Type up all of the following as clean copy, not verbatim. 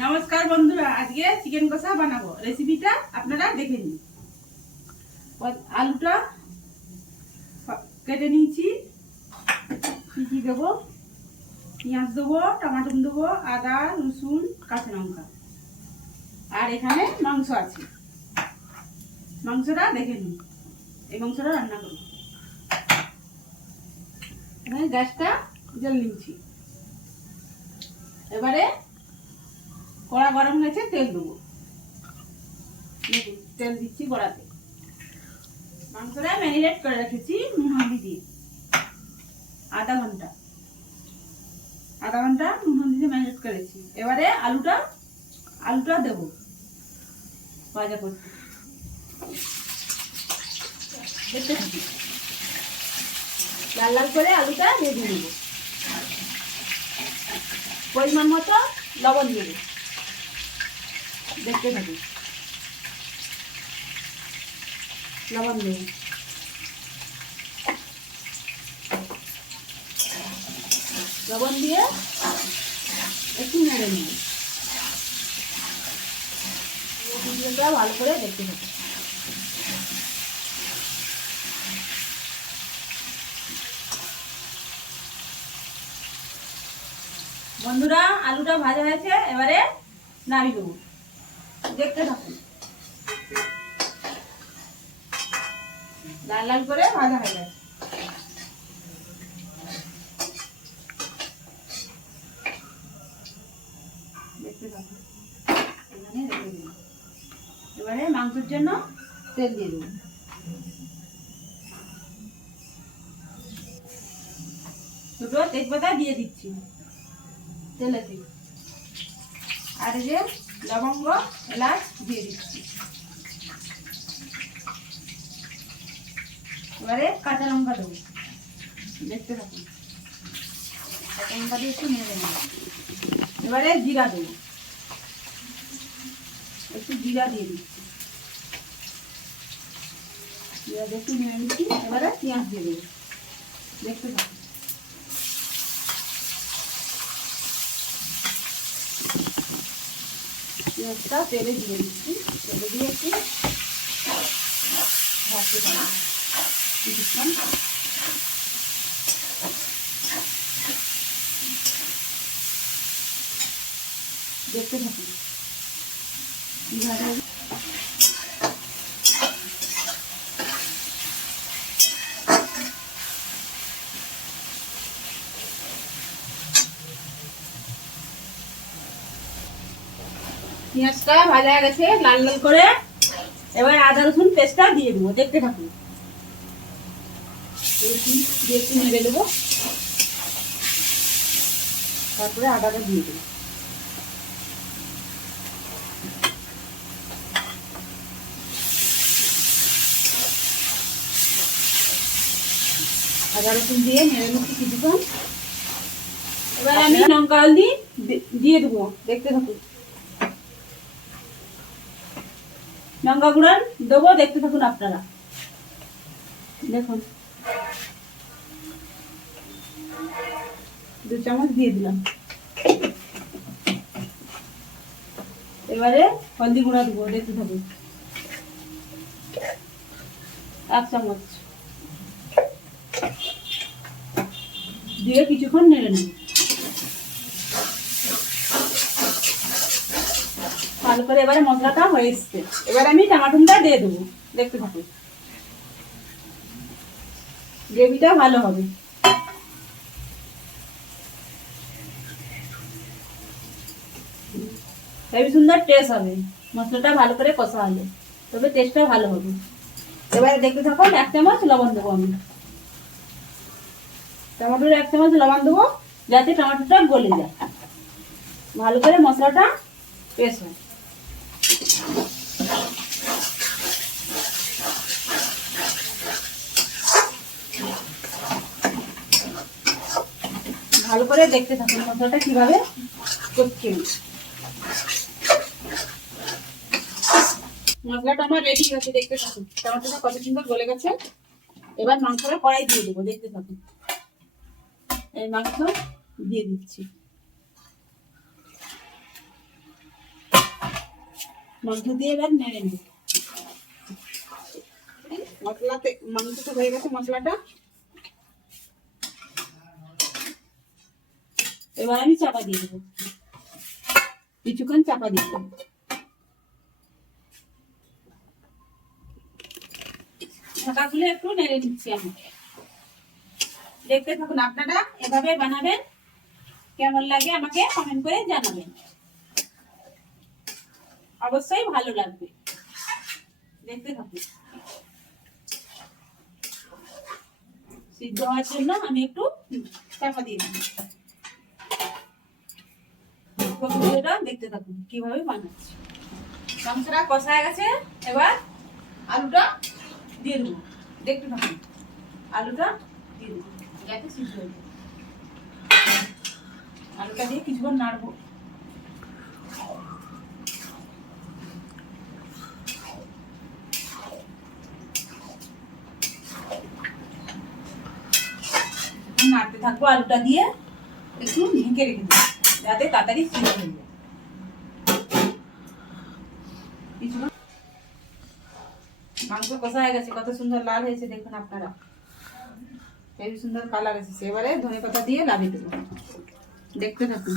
নমস্কার বন্ধুরা, আজকে চিকেন কষা বানাবো। রেসিপিটা আপনারা দেখে নিন। আলুটা কেটে নিয়েছি। কি দেবো? পেঁয়াজ দেবো, টমাটো দেবো, আদা, রসুন, কাঁচা লঙ্কা, আর এখানে মাংস আছে। মাংসটা দেখে নিন। এই মাংসটা রান্না করব। এখানে গ্যাসটা জ্বেলে নিচ্ছি। এবারে কড়া গরম হয়েছে, তেল দেবো। তেল দিচ্ছি কড়াতে। মাংসটা ম্যারিনেট করে রেখেছি নুন হলদি দিয়ে আধা ঘন্টা নুন হলদি দিয়ে ম্যারিনেট করেছি। এবারে আলুটা দেবো ভাজা করতে। দেখতে থাকি। লাল লাল করে আলুটা ভেজে নেব। পরিমাণ মতো লবণ দেব। দেখতে থাকি। লবণ দেব। লবণ দিয়ে একটু নেড়ে নেব। ভিডিওটা ভালো করে দেখতে থাকি। বন্ধুরা, আলুটা ভাজা হয়েছে, এবারে নামিয়ে দেবো। দেখতে থাকুন। লাল লাল করে ভাজা হয়ে গেছে। দেখতে থাকুন। এবারে মাংসের জন্য তেল দিয়ে দেবো। দুটো তেজপাতা দিয়ে দিচ্ছি তেলেতে। আর এই যে লবঙ্গ, এলাচ দিয়ে দিচ্ছি। এবারে কাঁচা লঙ্কা দেবো। দেখতে থাকুন। কাঁচা লঙ্কা দিয়ে একটু নেড়ে নেব। এবারে জিরা দেবো। একটু জিরা দিয়ে দিচ্ছি। জিরা দিয়ে একটু নেড়ে নিচ্ছি। এবারে পেঁয়াজ দিয়ে দেবো। দেখতে থাকুন। পেঁয়াজটা তেলে দিয়ে দিচ্ছি। তেলে দিয়ে একটু ভাজতে থাকুন কিছুক্ষণ। দেখতে থাকুন। পেঁয়াজটা ভাজা গেছে লাল লাল করে। এবার আদা রসুন পেস্টটা দিয়ে দেবো। দেখতে থাকুন। দিয়ে একটু নেড়ে দেবো। তারপরে আদাটা দিয়ে দেবো। আদা রসুন দিয়ে নেড়ে নিচ্ছি কিছুক্ষণ। এবার আমি লঙ্কা হলদি দিয়ে দেবো। দেখতে থাকুন। লঙ্কা গুঁড়ো দেবো। দেখতে থাকুন আপনারা। দেখুন 2 চামচ দিয়ে দিলাম। এবারে হলদি গুঁড়া দেবো। দেখতে থাকুন। 1 চামচ দিয়ে কিছুক্ষণ নেড়ে নেব। ভালো করে এবারে মশলাটা হয়ে এসছে। এবার আমি টমাটোটা দিয়ে দেবো। দেখতে থাকুন। গ্রেভিটা ভালো হবে। হেবি সুন্দর টেস্ট হবে। মশলাটা ভালো করে কষা হলে তবে টেস্টটা ভালো হবে। এবারে দেখতে থাকুন। 1 চামচ লবণ দেবো আমি। টমেটোর 1 চামচ লবণ দেবো যাতে টমেটোটা গলে যায়। ভালো করে মশলাটা পেস্ট হয়। ভালো করে দেখতে থাকুন মশলাটা কিভাবে করছি। মশলাটা আমার রেডি হয়েছে। দেখতে থাকুন। টমেটোটা কত সুন্দর গলে গেছে। এবার মাংসটা কড়াই দিয়ে দেবো। দেখতে থাকুন। এই মাংস দিয়ে দিচ্ছি। মাংস দিয়ে এবার নেড়ে নিই। মশলাতে মাংস তো হয়ে গেছে মশলাটা। এবার আমি চাপা দিয়ে দেবো, কিছুক্ষণ চাপা দিয়ে দেবো। ঢাকা খুলে একটু নেড়ে দিচ্ছি আমি। দেখতে থাকুন, আপনারা এভাবে বানাবেন, কেমন লাগে আমাকে কমেন্ট করে জানাবেন, অবশ্যই ভালো লাগবে। দেখতে থাকুন। সিদ্ধ হওয়ার জন্য আমি একটু চাপা দিয়ে দিই। দেখতে থাকুন কিভাবে বানাচ্ছি। মাংসটা কষা হয়ে গেছে, এবার আলুটা দিয়ে দেবো। দেখতে থাকুন, আলুটা দিয়ে দেবো যাতে সিদ্ধ হয়ে যায়। আলুটা দিয়ে কিছুক্ষণ নাড়বো। নাড়তে থাকবো, আলুটা দিয়ে একটু ঢেকে রেখে দেবো যাতে তাড়াতাড়ি সিদ্ধ হয়ে যায়। মাংস কষা হয়ে গেছে, কত সুন্দর লাল হয়েছে দেখুন আপনারা, হেবি সুন্দর কালার এসেছে। এবারে ধনেপাতা দিয়ে লাভিয়ে দেবো। দেখতে থাকুন,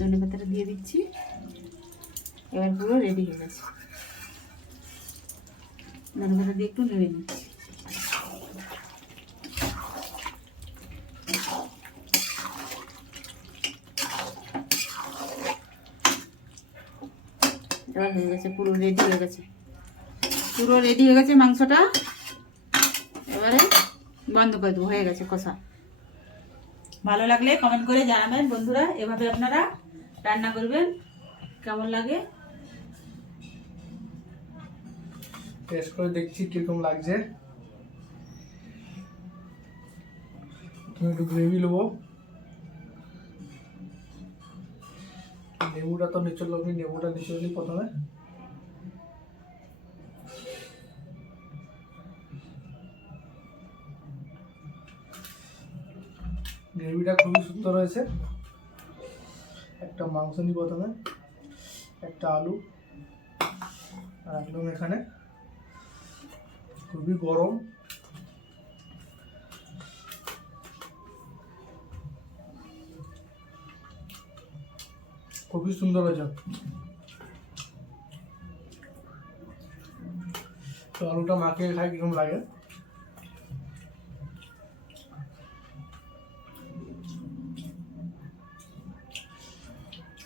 ধনেপাতাটা দিয়ে দিচ্ছি। এবার পুরো রেডি হয়ে গেছে। ধনেপাতা দিয়ে একটু নেড়ে নিচ্ছি। এবার হয়ে গেছে, পুরো রেডি হয়ে গেছে, পুরো রেডি হয়ে গেছে মাংসটা। এবারে বন্ধ করে দেবো, হয়ে গেছে কষা। ভালো লাগলে কমেন্ট করে জানাবেন বন্ধুরা, এভাবে আপনারা রান্না করবেন, কেমন লাগে টেস্ট করে দেখছি কিরকম লাগছে। তুমি একটু গ্রেভি নেবো, লেবুটা তো নিচে লোক, লেবুটা নিচে নিই প্রথমে। গ্রেভিটা খুবই সুন্দর হয়েছে। একটা মাংস নিই প্রথমে, একটা আলু রাখলাম এখানে, খুবই গরম। খুবই সুন্দর হয়েছে। তো আলুটা মাখিয়ে খাই কিরকম লাগে।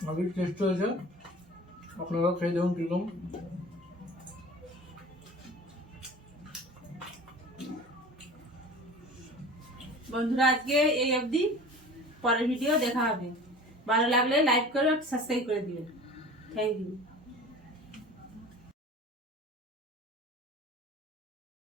খুবই টেস্ট হয়েছে, আপনারাও খেয়ে দেখুন কিরকম। বন্ধুরা আজকে এই অবধি, পরের ভিডিও দেখা হবে। ভালো লাগলে লাইক করে সাবস্ক্রাইব করে দিবেন। Thank you.